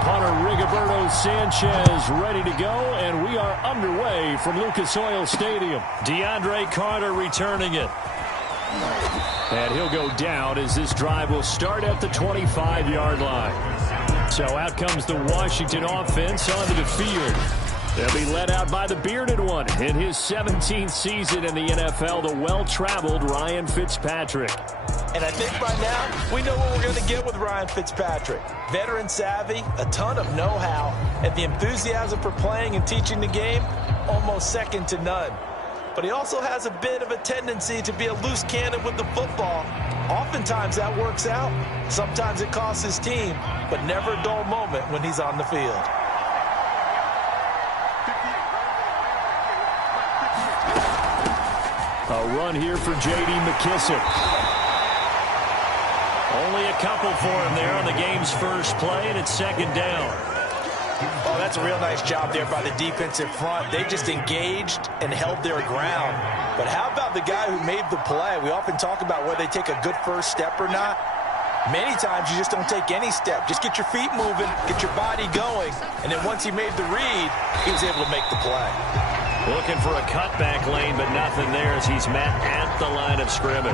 punter Rigoberto Sanchez ready to go, and we are underway from Lucas Oil Stadium. DeAndre Carter returning it. And he'll go down as this drive will start at the 25-yard line. So out comes the Washington offense onto the field. They'll be led out by the bearded one in his 17th season in the NFL, the well-traveled Ryan Fitzpatrick. And I think by now, we know what we're going to get with Ryan Fitzpatrick. Veteran savvy, a ton of know-how, and the enthusiasm for playing and teaching the game, almost second to none. But he also has a bit of a tendency to be a loose cannon with the football. Oftentimes that works out. Sometimes it costs his team, but never a dull moment when he's on the field. A run here for J.D. McKissick. Only a couple for him there on the game's first play, and it's second down. Oh, that's a real nice job there by the defensive front. They just engaged and held their ground. But how about the guy who made the play? We often talk about whether they take a good first step or not. Many times you just don't take any step. Just get your feet moving, get your body going, and then once he made the read, he was able to make the play. Looking for a cutback lane, but nothing there as he's met at the line of scrimmage.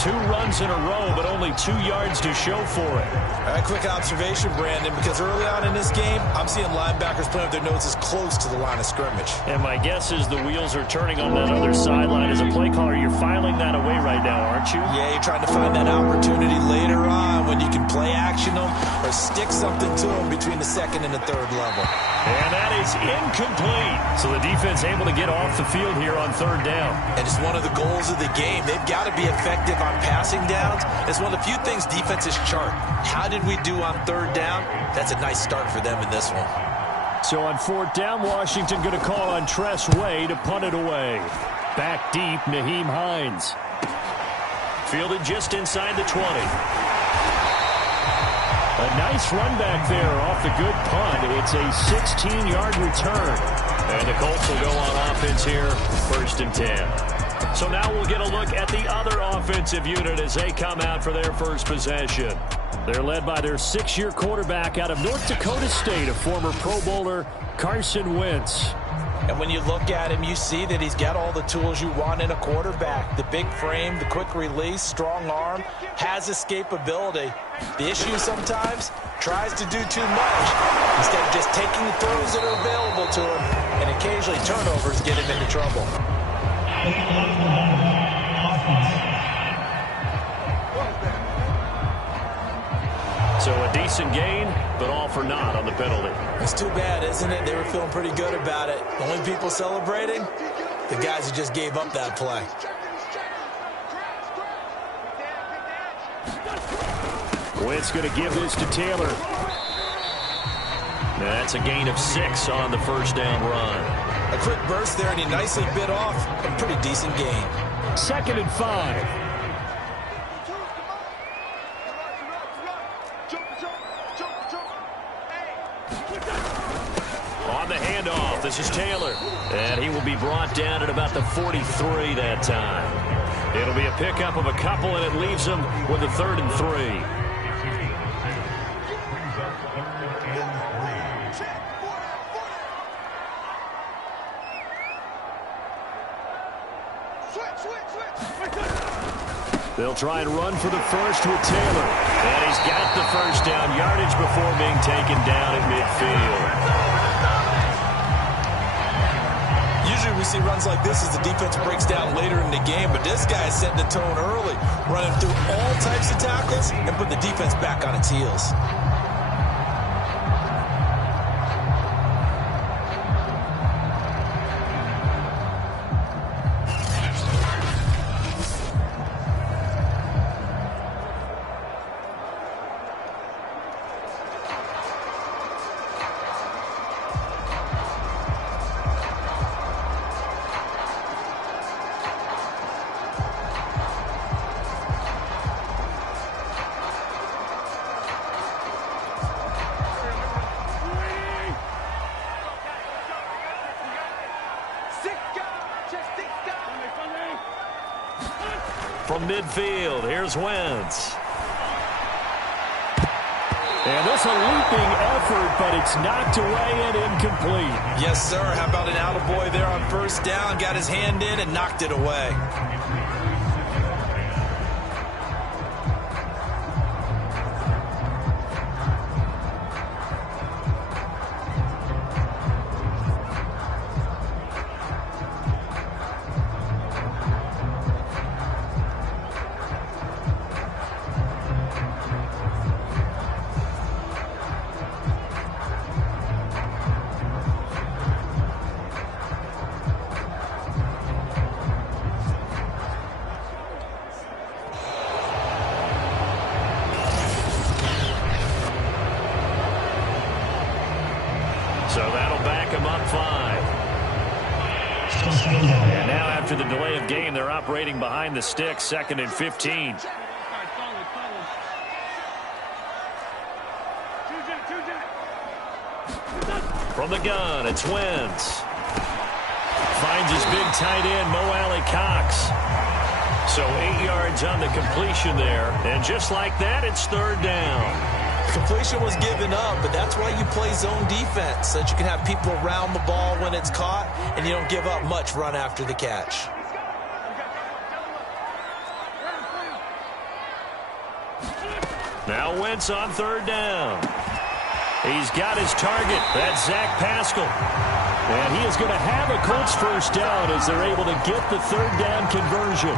2 runs in a row, but only 2 yards to show for it. A quick observation, Brandon, because early on in this game, I'm seeing linebackers playing with their noses close to the line of scrimmage. And my guess is the wheels are turning on that other sideline. As a play caller, you're filing that away right now, aren't you? Yeah, you're trying to find that opportunity later on when you can play action them or stick something to them between the second and the third level. And that is incomplete. So the defense able to get off the field here on third down. And it's one of the goals of the game. They've got to be effective on passing downs. It's one of the few things defenses chart. How did we do on third down? That's a nice start for them in this one. So on fourth down, Washington going to call on Tress Way to punt it away. Back deep, Nyheim Hines. Fielded just inside the 20. A nice run back there off the good punt. It's a 16-yard return. And the Colts will go on offense here, 1st and 10. So now we'll get a look at the other offensive unit as they come out for their first possession. They're led by their 6-year quarterback out of North Dakota State, a former Pro Bowler, Carson Wentz. And when you look at him, you see that he's got all the tools you want in a quarterback. The big frame, the quick release, strong arm, has escapability. The issue sometimes, tries to do too much instead of just taking the throws that are available to him, and occasionally turnovers get him into trouble. So a decent gain, but all for naught on the penalty. It's too bad, isn't it? They were feeling pretty good about it. The only people celebrating, the guys who just gave up that play. Wentz going to give this to Taylor. That's a gain of 6 on the first down run. A quick burst there, and he nicely bit off a pretty decent gain. 2nd and 5. On the handoff, this is Taylor. And he will be brought down at about the 43 that time. It'll be a pickup of a couple, and it leaves him with a 3rd and 3. They'll try and run for the first with Taylor. And he's got the first down yardage before being taken down at midfield. Usually we see runs like this as the defense breaks down later in the game, but this guy is setting the tone early, running through all types of tackles and putting the defense back on its heels. From midfield, here's Wentz. And this a leaping effort, but it's knocked away and incomplete. Yes, sir. How about an attaboy there on first down? Got his hand in and knocked it away. So that'll back him up 5. And now after the delay of game, they're operating behind the sticks, 2nd and 15. From the gun, it's Wentz. Finds his big tight end, Mo Alley Cox. So 8 yards on the completion there. And just like that, it's 3rd down. Completion was given up, but that's why you play zone defense, so that you can have people around the ball when it's caught, and you don't give up much run after the catch. Now Wentz on 3rd down. He's got his target. That's Zach Pascal. And he is going to have a Colts first down as they're able to get the 3rd down conversion.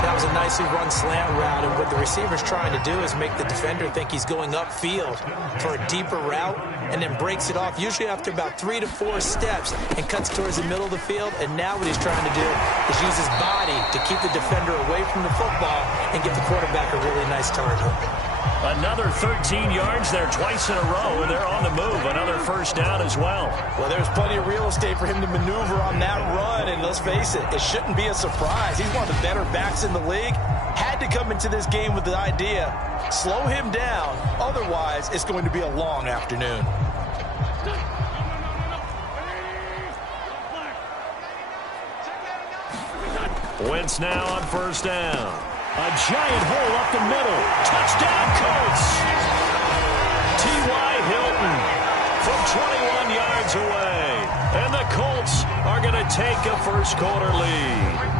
That was a nicely run slant route, and what the receiver's trying to do is make the defender think he's going upfield for a deeper route and then breaks it off, usually after about 3 to 4 steps, and cuts towards the middle of the field. And now what he's trying to do is use his body to keep the defender away from the football and give the quarterback a really nice target. Another 13 yards there twice in a row, and they're on the move. Another first down as well. Well, there's plenty of real estate for him to maneuver on that run, and let's face it, it shouldn't be a surprise. He's one of the better backs in the league. Had to come into this game with the idea, slow him down, otherwise it's going to be a long afternoon. Wentz now on first down. A giant hole up the middle. Touchdown, Colts. T.Y. Hilton from 21 yards away. And the Colts are going to take a first quarter lead.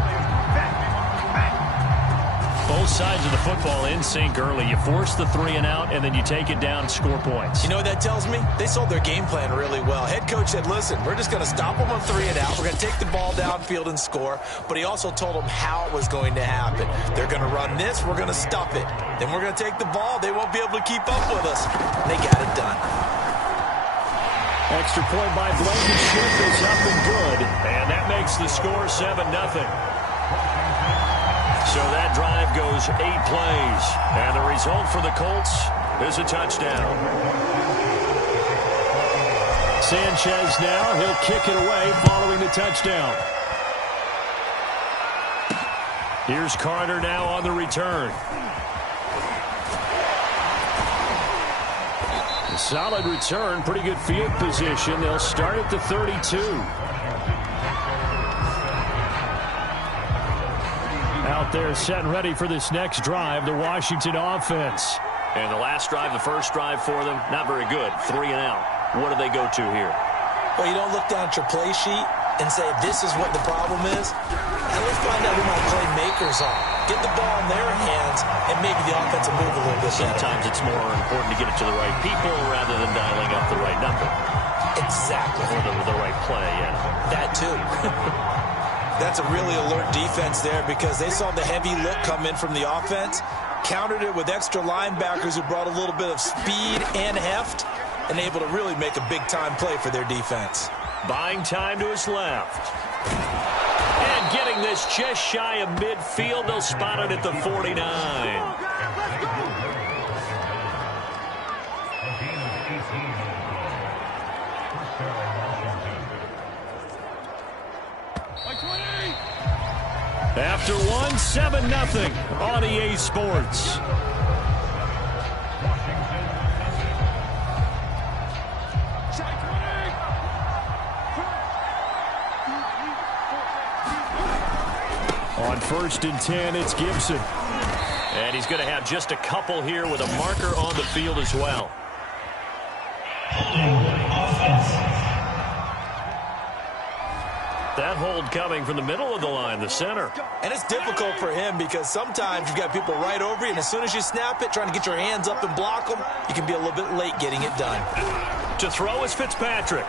Both sides of the football in sync early. You force the 3 and out, and then you take it down, score points. You know what that tells me? They sold their game plan really well. Head coach said, listen, we're just going to stop them on 3 and out. We're going to take the ball downfield and score. But he also told them how it was going to happen. They're going to run this. We're going to stop it. Then we're going to take the ball. They won't be able to keep up with us. They got it done. Extra point by Blankenship is up and good. And that makes the score 7-0. So that drive goes 8 plays. And the result for the Colts is a touchdown. Sanchez now, he'll kick it away following the touchdown. Here's Carter now on the return. A solid return, pretty good field position. They'll start at the 32. Out there set and ready for this next drive, the Washington offense. And the last drive, the first drive for them, not very good. 3 and out. What do they go to here? Well, you don't look down at your play sheet and say, this is what the problem is. And let's find out who my playmakers are. Get the ball in their hands, and maybe the offense will move a little bit better. Sometimes it's more important to get it to the right people rather than dialing up the right number. Exactly. Or the right play, yeah. That too. That's a really alert defense there because they saw the heavy look come in from the offense, countered it with extra linebackers who brought a little bit of speed and heft, and able to really make a big-time play for their defense. Buying time to his left. And getting this just shy of midfield. They'll spot it at the 49. After one, 7-0 on EA Sports. On 1st and 10, it's Gibson. And he's going to have just a couple here with a marker on the field as well. That hold coming from the middle of the line, the center. And it's difficult for him because sometimes you've got people right over you, and as soon as you snap it, trying to get your hands up and block them, you can be a little bit late getting it done. To throw is Fitzpatrick.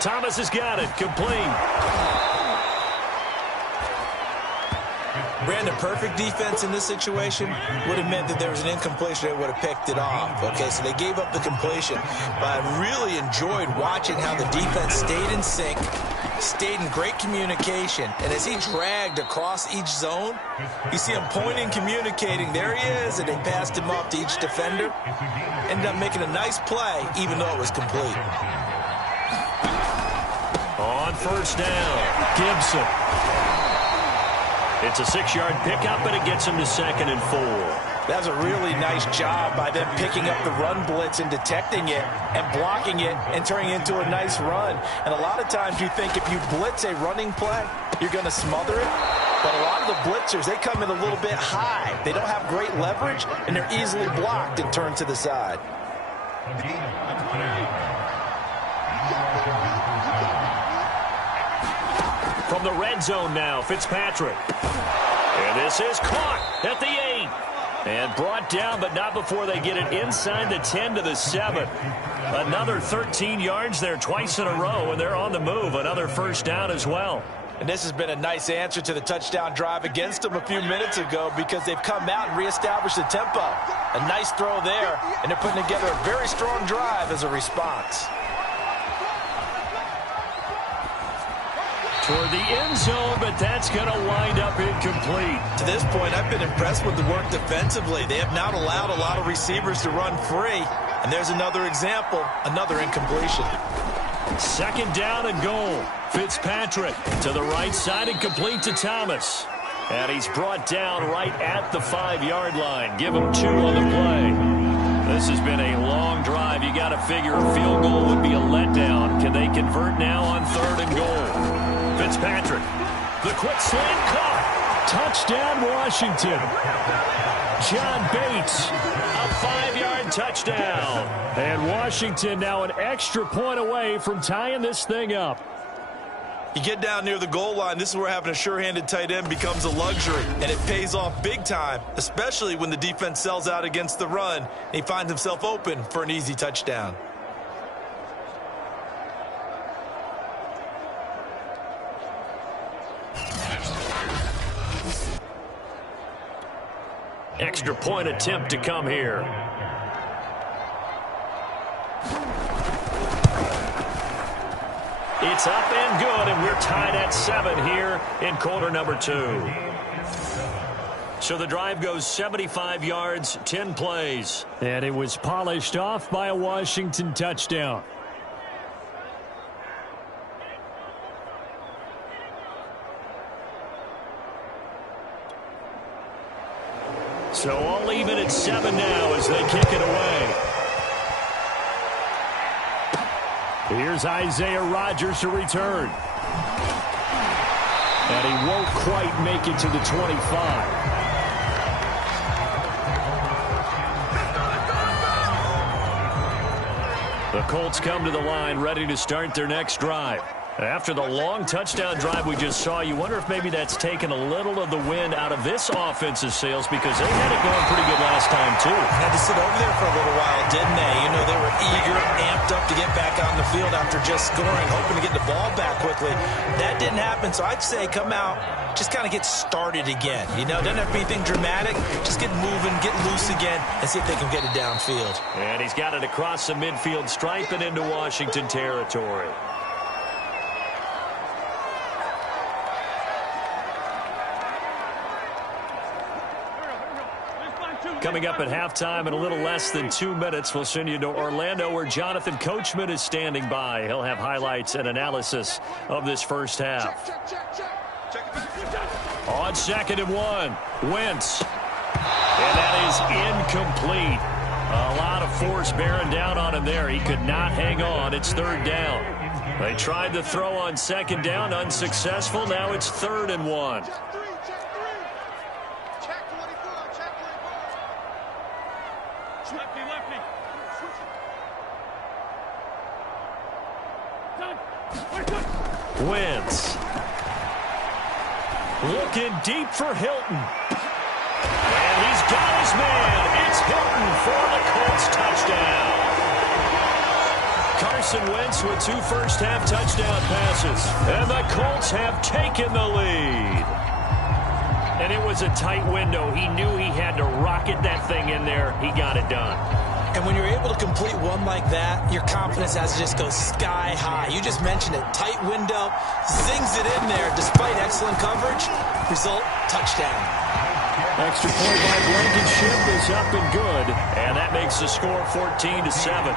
Thomas has got it, complete. Brandon, perfect defense in this situation would have meant that there was an incompletion. They would have picked it off. Okay, so they gave up the completion. But I really enjoyed watching how the defense stayed in sync, stayed in great communication. And as he dragged across each zone, you see him pointing, communicating. There he is, and they passed him off to each defender. Ended up making a nice play, even though it was complete. On first down, Gibson. It's a 6-yard pickup, and it gets him to 2nd and 4. That was a really nice job by them picking up the run blitz and detecting it and blocking it and turning it into a nice run. And a lot of times you think if you blitz a running play, you're going to smother it. But a lot of the blitzers, they come in a little bit high. They don't have great leverage, and they're easily blocked and turned to the side. From the red zone now, Fitzpatrick. And this is caught at the 8. And brought down, but not before they get it inside the 10 to the 7. Another 13 yards there twice in a row, and they're on the move. Another first down as well. And this has been a nice answer to the touchdown drive against them a few minutes ago because they've come out and reestablished the tempo. A nice throw there, and they're putting together a very strong drive as a response. Toward the end zone, but that's going to wind up incomplete. To this point, I've been impressed with the work defensively. They have not allowed a lot of receivers to run free. And there's another example, another incompletion. 2nd down and goal. Fitzpatrick to the right side and complete to Thomas. And he's brought down right at the 5-yard line. Give him 2 on the play. This has been a long drive. You got to figure a field goal would be a letdown. Can they convert now on 3rd and goal? Fitzpatrick, the quick slant caught. Touchdown, Washington. John Bates, a 5-yard touchdown. And Washington now an extra point away from tying this thing up. You get down near the goal line, this is where having a sure-handed tight end becomes a luxury, and it pays off big time, especially when the defense sells out against the run, and he finds himself open for an easy touchdown. Extra point attempt to come here. It's up and good, and we're tied at 7 here in quarter number 2. So the drive goes 75 yards, 10 plays. And it was polished off by a Washington touchdown. So all even at 7 now as they kick it away. Here's Isaiah Rodgers to return. And he won't quite make it to the 25. The Colts come to the line ready to start their next drive. After the long touchdown drive we just saw, you wonder if maybe that's taken a little of the wind out of this offensive sails because they had it going pretty good last time, too. Had to sit over there for a little while, didn't they? You know, they were eager, amped up to get back on the field after just scoring, hoping to get the ball back quickly. That didn't happen, so I'd say come out, just kind of get started again. You know, doesn't have to be anything dramatic. Just get moving, get loose again, and see if they can get it downfield. And he's got it across the midfield stripe and into Washington territory. Coming up at halftime in a little less than 2 minutes, we'll send you to Orlando where Jonathan Coachman is standing by. He'll have highlights and analysis of this first half. On 2nd and 1, Wentz. And that is incomplete. A lot of force bearing down on him there. He could not hang on. It's 3rd down. They tried to throw on 2nd down, unsuccessful. Now it's 3rd and 1. Wentz. Looking deep for Hilton. And he's got his man. It's Hilton for the Colts touchdown. Carson Wentz with 2 first-half touchdown passes. And the Colts have taken the lead. And it was a tight window. He knew he had to rocket that thing in there. He got it done. And when you're able to complete one like that, your confidence has to just go sky high. You just mentioned it. Tight window, zings it in there despite excellent coverage. Result, touchdown. Extra point by Blankenship is up and good. And that makes the score 14-7.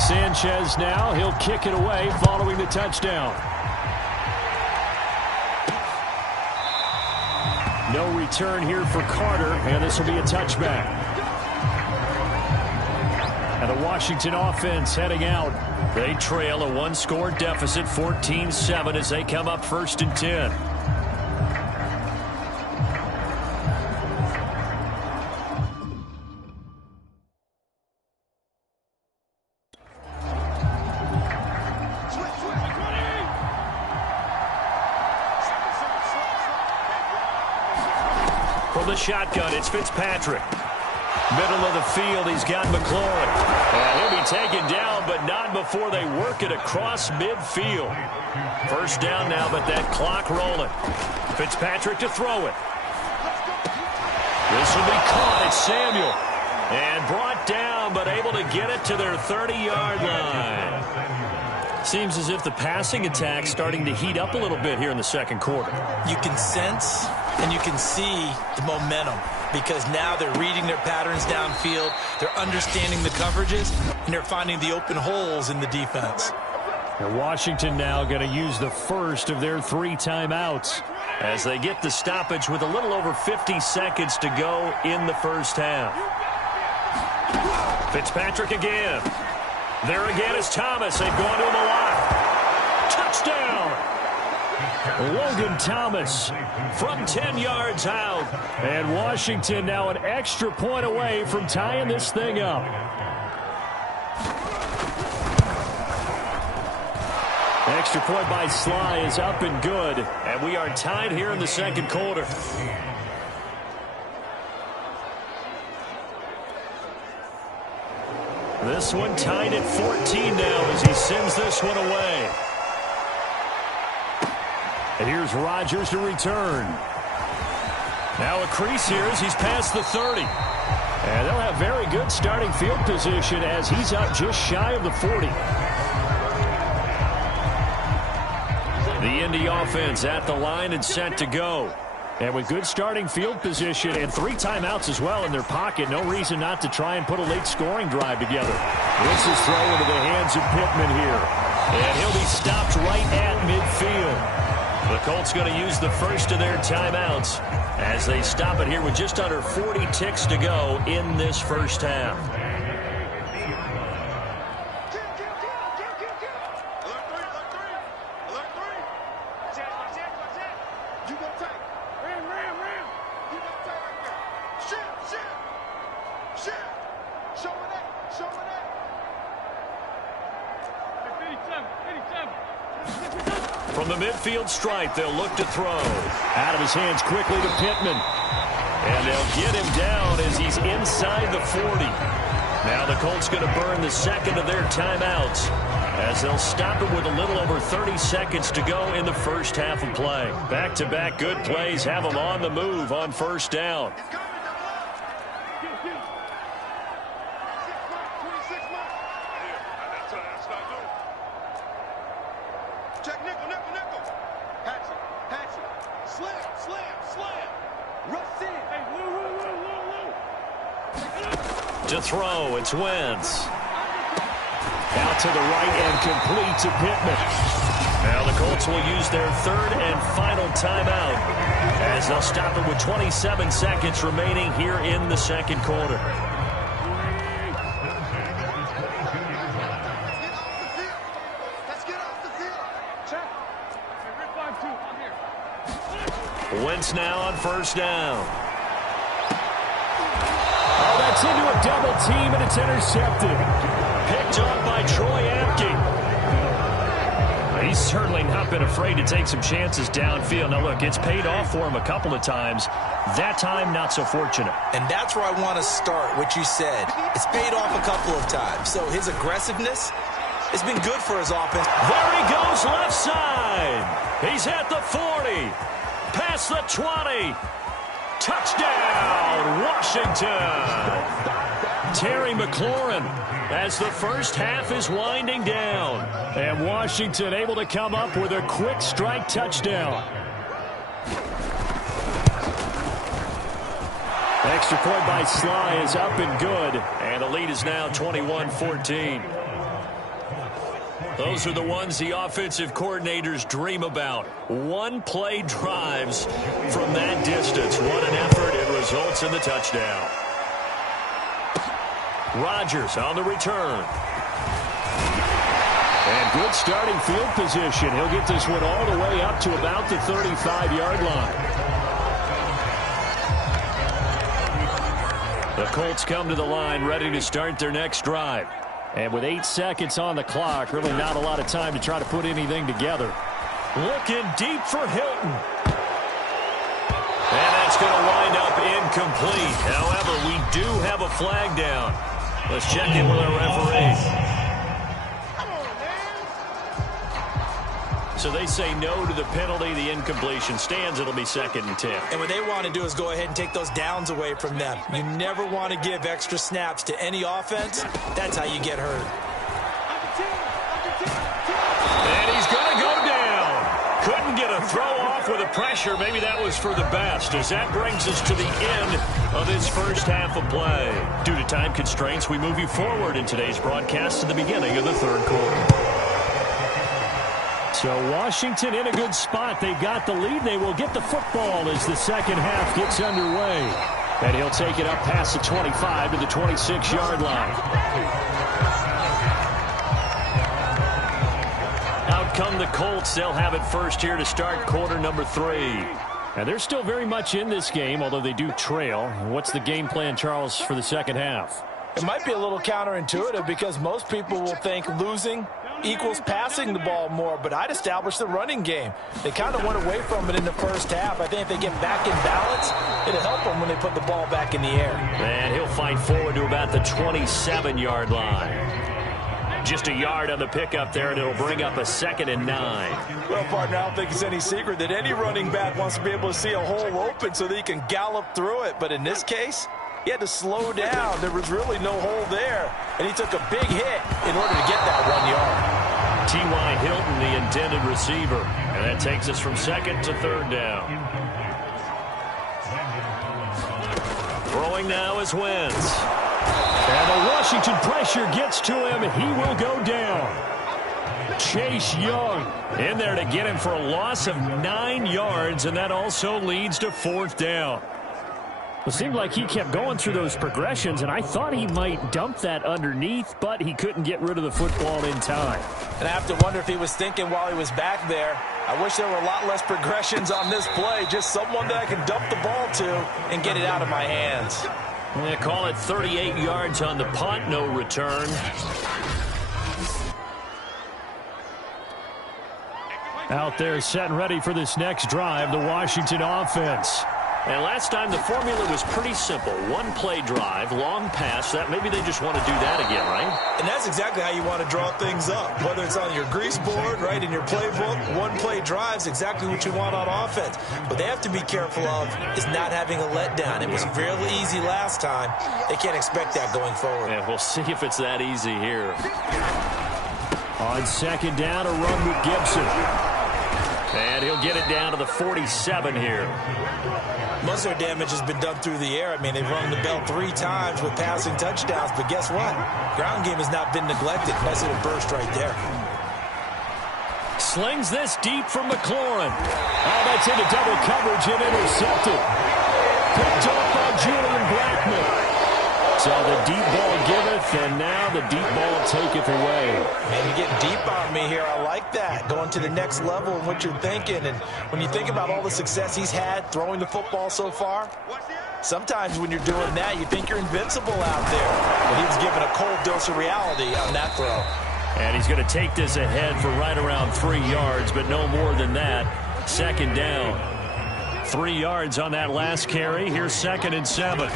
Sanchez now, he'll kick it away following the touchdown. No return here for Carter, and this will be a touchback. And the Washington offense heading out. They trail a 1-score deficit, 14-7, as they come up 1st and 10. From the shotgun, it's Fitzpatrick. Middle of the field, he's got McLaurin. And he'll be taken down, but not before they work it across midfield. First down now, but that clock rolling. Fitzpatrick to throw it. This will be caught. It's Samuel. And brought down, but able to get it to their 30-yard line. Seems as if the passing attack's starting to heat up a little bit here in the second quarter. You can sense and you can see the momentum because now they're reading their patterns downfield, they're understanding the coverages, and they're finding the open holes in the defense. And Washington now going to use the first of their 3 timeouts as they get the stoppage with a little over 50 seconds to go in the first half. Fitzpatrick again. There again is Thomas. They've gone to him a lot. Touchdown! Logan Thomas from 10 yards out. And Washington now an extra point away from tying this thing up. Extra point by Sly is up and good. And we are tied here in the second quarter. This one tied at 14 now as he sends this one away. And here's Rodgers to return. Now a crease here as he's past the 30. And they'll have very good starting field position as he's up just shy of the 40. The Indy offense at the line and set to go. And with good starting field position and 3 timeouts as well in their pocket, no reason not to try and put a late scoring drive together. This is thrown into the hands of Pittman here. And he'll be stopped right at midfield. The Colts going to use the first of their timeouts as they stop it here with just under 40 ticks to go in this first half. From the midfield stripe, they'll look to throw. Out of his hands quickly to Pittman. And they'll get him down as he's inside the 40. Now the Colts going to burn the second of their timeouts as they'll stop it with a little over 30 seconds to go in the first half of play. Back-to-back good plays have them on the move on first down. To throw, it's Wentz. Out to the right and complete to Pittman. Now the Colts will use their third and final timeout as they'll stop it with 27 seconds remaining here in the second quarter. Wentz now on first down. Oh, that's into a double team, and it's intercepted. Picked off by Troy Apke. He's certainly not been afraid to take some chances downfield. Now, look, it's paid off for him a couple of times. That time, not so fortunate. And that's where I want to start, what you said. It's paid off a couple of times. So his aggressiveness has been good for his offense. There he goes left side. He's at the 40. Past the 20. Touchdown, Washington. Terry McLaurin as the first half is winding down. And Washington able to come up with a quick strike touchdown. Extra point by Sly is up and good. And the lead is now 21-14. Those are the ones the offensive coordinators dream about. One-play drives from that distance. What an effort. It results in the touchdown. Rodgers on the return. And good starting field position. He'll get this one all the way up to about the 35-yard line. The Colts come to the line ready to start their next drive. And with 8 seconds on the clock, really not a lot of time to try to put anything together. Looking deep for Hilton. And that's going to wind up incomplete. However, we do have a flag down. Let's check in with our referee. So they say no to the penalty. The incompletion stands. It'll be 2nd and 10. And what they want to do is go ahead and take those downs away from them. You never want to give extra snaps to any offense. That's how you get hurt. And he's going to go down. Couldn't get a throw off with the pressure. Maybe that was for the best, as that brings us to the end of this first half of play. Due to time constraints, we move you forward in today's broadcast to the beginning of the third quarter. So Washington in a good spot. They've got the lead. They will get the football as the second half gets underway. And he'll take it up past the 25 to the 26-yard line. Out come the Colts. They'll have it first here to start quarter number 3. And they're still very much in this game, although they do trail. What's the game plan, Charles, for the second half? It might be a little counterintuitive because most people will think losing equals passing the ball more, but I'd establish the running game. They kind of went away from it in the first half. I think if they get back in balance, it'll help them when they put the ball back in the air. And he'll fight forward to about the 27-yard line. Just a yard on the pickup there, and it'll bring up a 2nd and 9. Well, partner, I don't think it's any secret that any running back wants to be able to see a hole open so that he can gallop through it. But in this case, he had to slow down. There was really no hole there, and he took a big hit in order to get that 1 yard. T.Y. Hilton, the intended receiver. And that takes us from 2nd to 3rd down. Throwing now is Wentz. And the Washington pressure gets to him. He will go down. Chase Young in there to get him for a loss of 9 yards, and that also leads to 4th down. It seemed like he kept going through those progressions, and I thought he might dump that underneath, but he couldn't get rid of the football in time. And I have to wonder if he was thinking while he was back there, I wish there were a lot less progressions on this play, just someone that I can dump the ball to and get it out of my hands. They call it 38 yards on the punt, no return. Out there set and ready for this next drive, the Washington offense. And last time the formula was pretty simple. One play drive, long pass. That maybe they just want to do that again, right? And that's exactly how you want to draw things up. Whether it's on your grease board, right, in your playbook, one play drive is exactly what you want on offense. What they have to be careful of is not having a letdown. It was fairly easy last time. They can't expect that going forward. Yeah, we'll see if it's that easy here. On 2nd down, a run with Gibson. And he'll get it down to the 47 here. Most of their damage has been done through the air. I mean, they've rung the bell 3 times with passing touchdowns, but guess what? Ground game has not been neglected. Nice little burst right there. Slings this deep from McLaurin. Oh, that's into double coverage and intercepted. Picked off by Julian Blackmon. So the deep ball giveth, and now the deep ball taketh away. Man, you're getting deep on me here. I like that. Going to the next level in what you're thinking. And when you think about all the success he's had throwing the football so far, sometimes when you're doing that, you think you're invincible out there. But he was given a cold dose of reality on that throw. And he's going to take this ahead for right around 3 yards, but no more than that. Second down. 3 yards on that last carry. Here's 2nd and 7.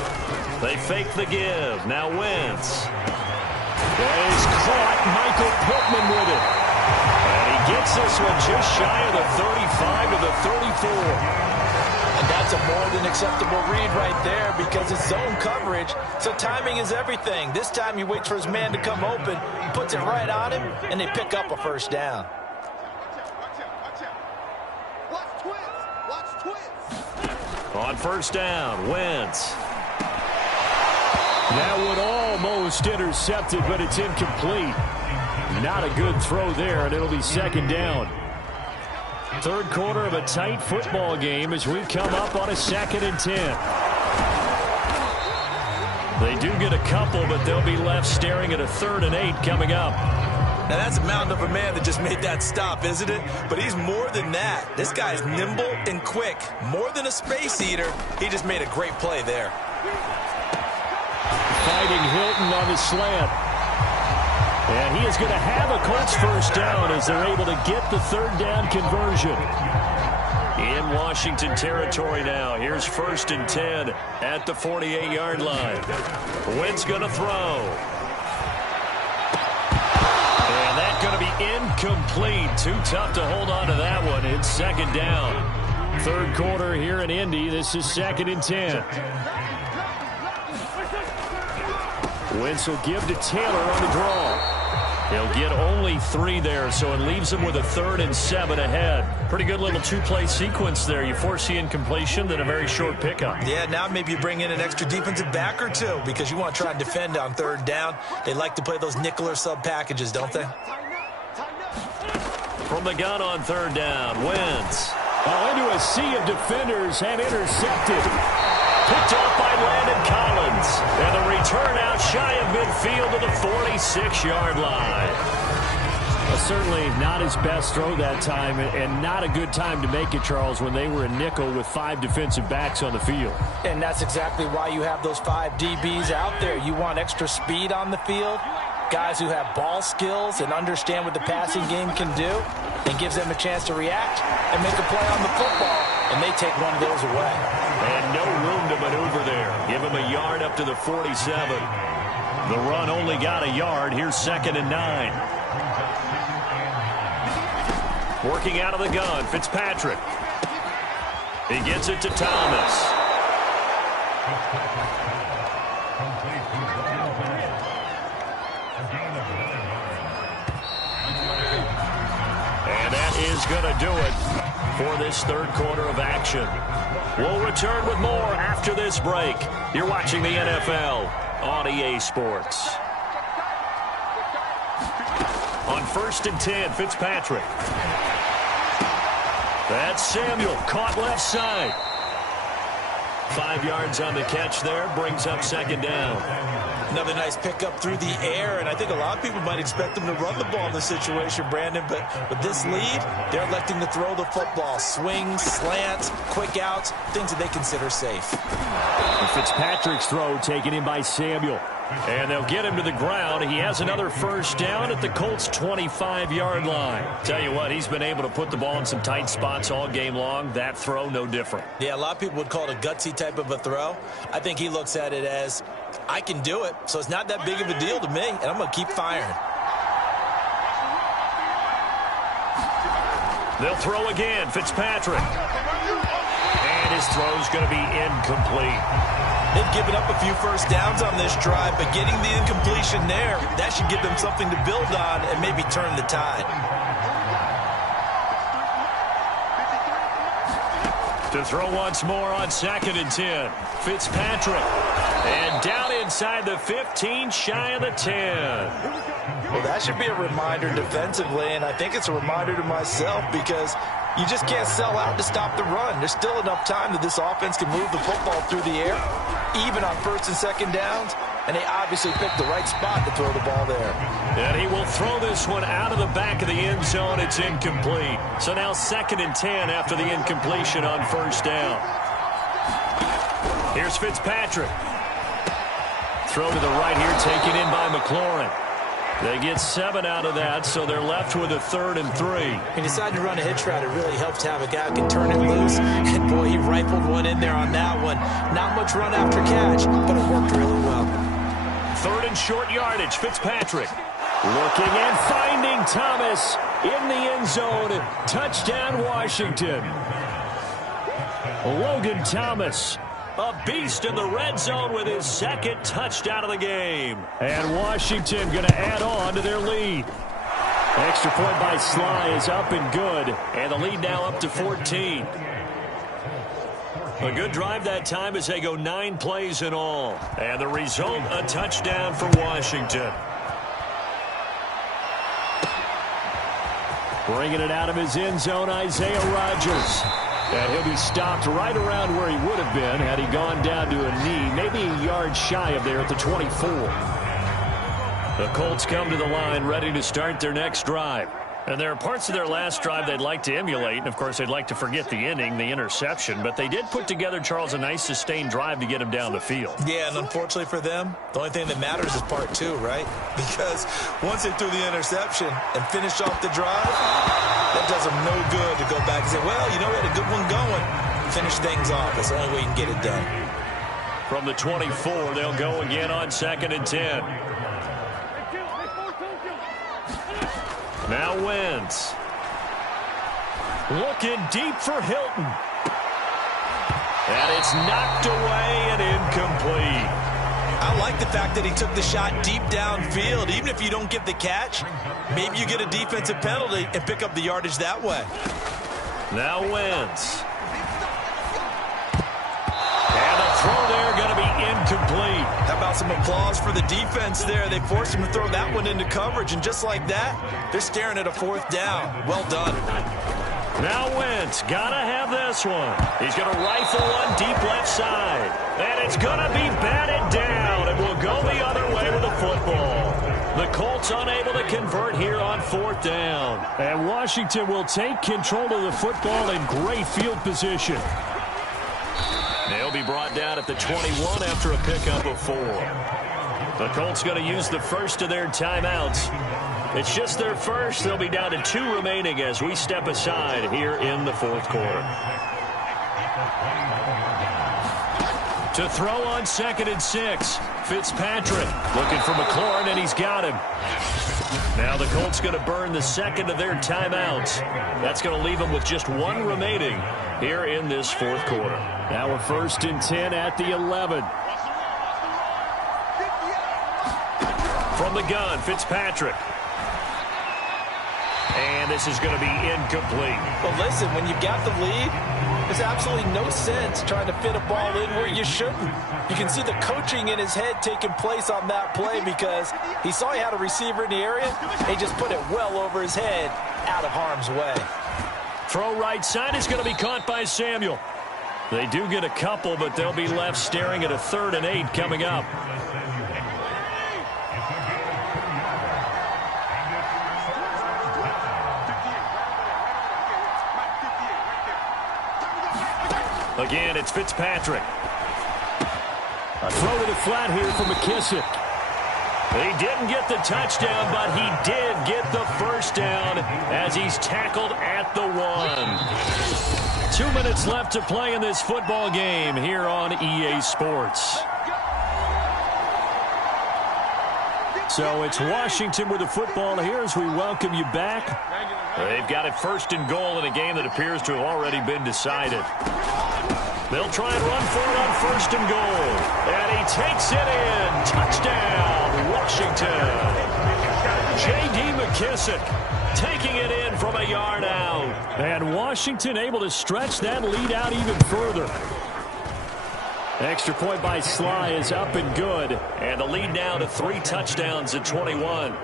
They fake the give. Now Wentz. He's caught. Michael Pittman with it. And he gets this one just shy of the 35 to the 34. And that's a more than acceptable read right there because it's zone coverage, so timing is everything. This time he waits for his man to come open, puts it right on him, and they pick up a first down. On first down, Wentz. That one almost intercepted, but it's incomplete. Not a good throw there, and it'll be 2nd down. Third quarter of a tight football game as we come up on a 2nd and 10. They do get a couple, but they'll be left staring at a 3rd and 8 coming up. Now, that's a mountain of a man that just made that stop, isn't it? But he's more than that. This guy's nimble and quick. More than a space eater, he just made a great play there. Fighting Hilton on the slant. And he is going to have a Colts first down as they're able to get the 3rd down conversion. In Washington territory now. Here's 1st and 10 at the 48-yard line. Wentz going to throw. And that's going to be incomplete. Too tough to hold on to that one. It's 2nd down. Third quarter here in Indy. This is 2nd and 10. Wentz will give to Taylor on the draw. He'll get only 3 there, so it leaves him with a 3rd and 7 ahead. Pretty good little 2-play sequence there. You force the incompletion, then a very short pickup. Yeah, now maybe you bring in an extra defensive back or two because you want to try and defend on 3rd down. They like to play those nickel or sub packages, don't they? From the gun on 3rd down, Wentz. Into a sea of defenders and intercepted. Picked off by Landon Collins. And the return out shy of midfield to the 46-yard line. Certainly not his best throw that time, and not a good time to make it, Charles, when they were a nickel with 5 defensive backs on the field. And that's exactly why you have those 5 DBs out there. You want extra speed on the field, guys who have ball skills and understand what the passing game can do, and gives them a chance to react and make a play on the football, and they take one of those away. And no room to maneuver there. Give him a yard up to the 47. The run only got a yard. Here's 2nd and 9. Working out of the gun, Fitzpatrick. He gets it to Thomas. And that is going to do it for this third quarter of action. We'll return with more after this break. You're watching the NFL on EA Sports. On 1st and 10, Fitzpatrick. That's Samuel, caught left side. 5 yards on the catch there, brings up 2nd down. Another nice pickup through the air, and I think a lot of people might expect them to run the ball in this situation, Brandon, but with this lead, they're electing to throw the football. Swings, slants, quick outs, things that they consider safe. And Fitzpatrick's throw taken in by Samuel. And they'll get him to the ground. He has another first down at the Colts' 25-yard line. Tell you what, he's been able to put the ball in some tight spots all game long. That throw, no different. Yeah, a lot of people would call it a gutsy type of a throw. I think he looks at it as, I can do it, so it's not that big of a deal to me, and I'm going to keep firing. They'll throw again, Fitzpatrick. And his throw's going to be incomplete. They've given up a few first downs on this drive, but getting the incompletion there, that should give them something to build on and maybe turn the tide. To throw once more on 2nd and 10. Fitzpatrick. And down inside the 15, shy of the 10. Well, that should be a reminder defensively, and I think it's a reminder to myself because you just can't sell out to stop the run. There's still enough time that this offense can move the football through the air, even on 1st and 2nd downs, and they obviously picked the right spot to throw the ball there. And he will throw this one out of the back of the end zone. It's incomplete. So now 2nd and 10 after the incompletion on 1st down. Here's Fitzpatrick. Throw to the right here, taken in by McLaurin. They get 7 out of that, so they're left with a 3rd and 3. He decided to run a hitch route. It really helps to have a guy who can turn it loose. And, boy, he rifled one in there on that one. Not much run after catch, but it worked really well. 3rd and short yardage, Fitzpatrick. Looking and finding Thomas in the end zone. Touchdown, Washington. Logan Thomas, a beast in the red zone with his 2nd touchdown of the game. And Washington going to add on to their lead. Extra point by Sly is up and good. And the lead now up to 14. A good drive that time as they go 9 plays in all. And the result, a touchdown for Washington. Bringing it out of his end zone, Isaiah Rodgers. And he'll be stopped right around where he would have been had he gone down to a knee, maybe a yard shy of there at the 24. The Colts come to the line ready to start their next drive. And there are parts of their last drive they'd like to emulate. And, of course, they'd like to forget the inning, the interception. But they did put together, Charles, a nice sustained drive to get him down the field. Yeah, and unfortunately for them, the only thing that matters is part 2, right? Because once they threw the interception and finished off the drive, that does them no good to go back and say, well, you know, we had a good one going. Finish things off. That's the only way you can get it done. From the 24, they'll go again on 2nd and 10. Now Wentz. Looking deep for Hilton. And it's knocked away and incomplete. I like the fact that he took the shot deep downfield. Even if you don't get the catch, maybe you get a defensive penalty and pick up the yardage that way. Now Wentz. And the throw there going to be incomplete. How about some applause for the defense there? They forced him to throw that one into coverage, and just like that, they're staring at a 4th down. Well done. Now Wentz, gotta have this one. He's going to rifle one deep left side. And it's going to be batted down, and will go the other way with the football. The Colts unable to convert here on 4th down. And Washington will take control of the football in great field position. They'll be brought down at the 21 after a pickup of 4. The Colts going to use the first of their timeouts. It's just their first. They'll be down to 2 remaining as we step aside here in the 4th quarter. To throw on 2nd and 6. Fitzpatrick looking for McLaurin, and he's got him. Now the Colts going to burn the 2nd of their timeouts. That's going to leave them with just 1 remaining here in this 4th quarter. Now we're 1st and 10 at the 11. From the gun, Fitzpatrick. And this is going to be incomplete. Well, listen, when you've got the lead, there's absolutely no sense trying to fit a ball in where you shouldn't. You can see the coaching in his head taking place on that play because he saw he had a receiver in the area. He just put it well over his head, out of harm's way. Throw right side is going to be caught by Samuel. They do get a couple, but they'll be left staring at a 3rd and 8 coming up. Again, it's Fitzpatrick. A throw to the flat here for McKissick. He didn't get the touchdown, but he did get the 1st down as he's tackled at the 1. 2 minutes left to play in this football game here on EA Sports. So it's Washington with the football here as we welcome you back. They've got it 1st and goal in a game that appears to have already been decided. They'll try and run for it on 1st and goal. And he takes it in. Touchdown, Washington. J.D. McKissick taking it in from a yard out. And Washington able to stretch that lead out even further. Extra point by Sly is up and good. And the lead now to 3 touchdowns at 21.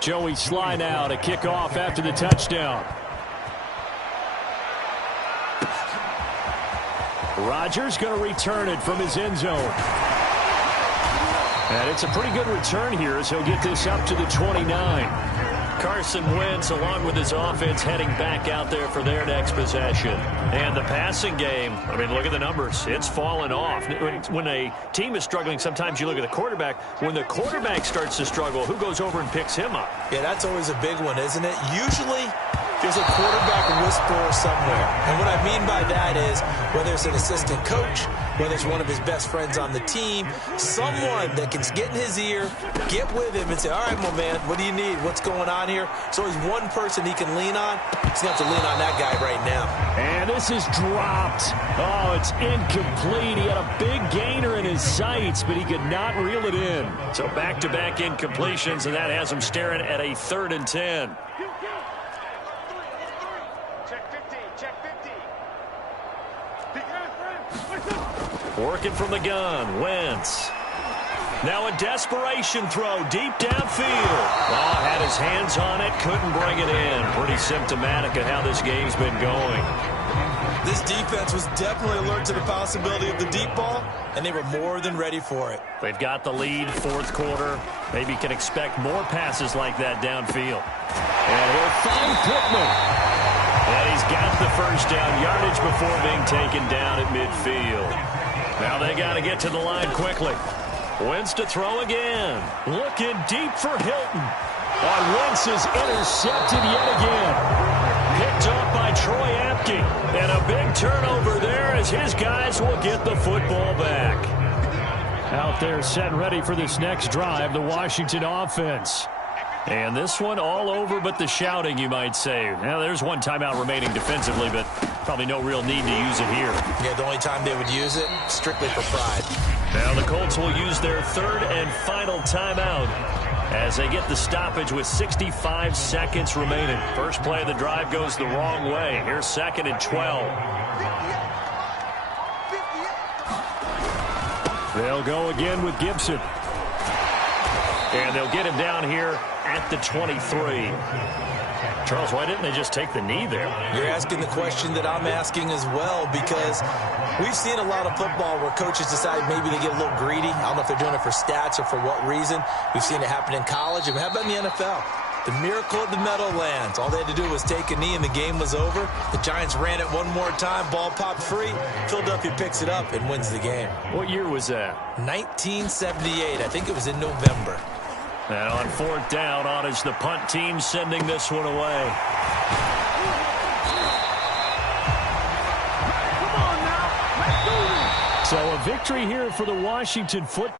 Joey Sly now to kick off after the touchdown. Rodgers going to return it from his end zone. And it's a pretty good return here as he'll get this up to the 29. Carson Wentz, along with his offense, heading back out there for their next possession. And the passing game, I mean, look at the numbers. It's fallen off. When a team is struggling, sometimes you look at the quarterback. When the quarterback starts to struggle, who goes over and picks him up? Yeah, that's always a big one, isn't it? Usually, there's a quarterback whisperer somewhere. And what I mean by that is, whether it's an assistant coach, whether it's one of his best friends on the team, someone that can get in his ear, get with him and say, all right, my man, what do you need? What's going on here? So he's one person he can lean on. He's going to have to lean on that guy right now. And this is dropped. Oh, it's incomplete. He had a big gainer in his sights, but he could not reel it in. So back-to-back incompletions, and that has him staring at a 3rd and 10. Working from the gun, Wentz. Now a desperation throw deep downfield. Oh, had his hands on it, couldn't bring it in. Pretty symptomatic of how this game's been going. This defense was definitely alert to the possibility of the deep ball, and they were more than ready for it. They've got the lead, 4th quarter. Maybe can expect more passes like that downfield. And he'll find Pittman. And he's got the first down, yardage before being taken down at midfield. Now they got to get to the line quickly. Wentz to throw again. Looking deep for Hilton. Wentz is intercepted yet again. Picked up by Troy Apke. And a big turnover there as his guys will get the football back. Out there set and ready for this next drive, the Washington offense. And this one all over but the shouting, you might say. Now, there's one timeout remaining defensively, but probably no real need to use it here. Yeah, the only time they would use it, strictly for pride. Now the Colts will use their 3rd and final timeout as they get the stoppage with 65 seconds remaining. First play of the drive goes the wrong way. Here's 2nd and 12. They'll go again with Gibson. And they'll get him down here at the 23. Charles, why didn't they just take the knee there? You're asking the question that I'm asking as well, because we've seen a lot of football where coaches decide maybe they get a little greedy. I don't know if they're doing it for stats or for what reason. We've seen it happen in college. And how about in the NFL? The miracle of the Meadowlands. All they had to do was take a knee and the game was over. The Giants ran it one more time. Ball popped free. Philadelphia picks it up and wins the game. What year was that? 1978. I think it was in November. And on 4th down, on is the punt team sending this one away. So a victory here for the Washington football.